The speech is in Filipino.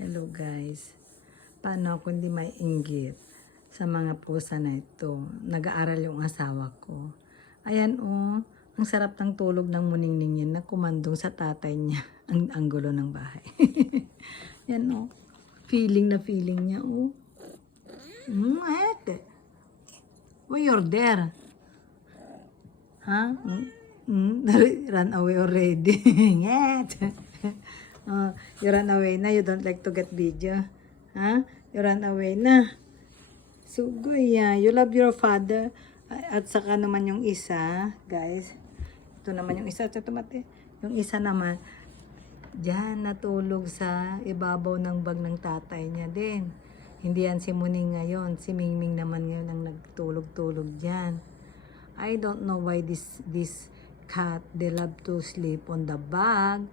Hello guys. Paano ako hindi maiinggit sa mga pusa na ito? Nag-aaral yung asawa ko. Ayan oh, ang sarap ng tulog ng muningning yan na kumandong sa tatay niya ang gulo ng bahay. Yan oh, feeling na feeling niya oh. Ate. Why you're there? Ha? Run away already. Yet. You run away na. You don't like to get video. Ha? You run away na. Sugoy ya. You love your father. At saka naman yung isa, guys. Ito naman yung isa. Ito mati. Yung isa naman, diyan natulog sa ibabaw ng bag ng tatay niya din. Hindi yan si Muning ngayon. Si Mingming naman ngayon ang nagtulog-tulog diyan. I don't know why this cat, they love to sleep on the bag.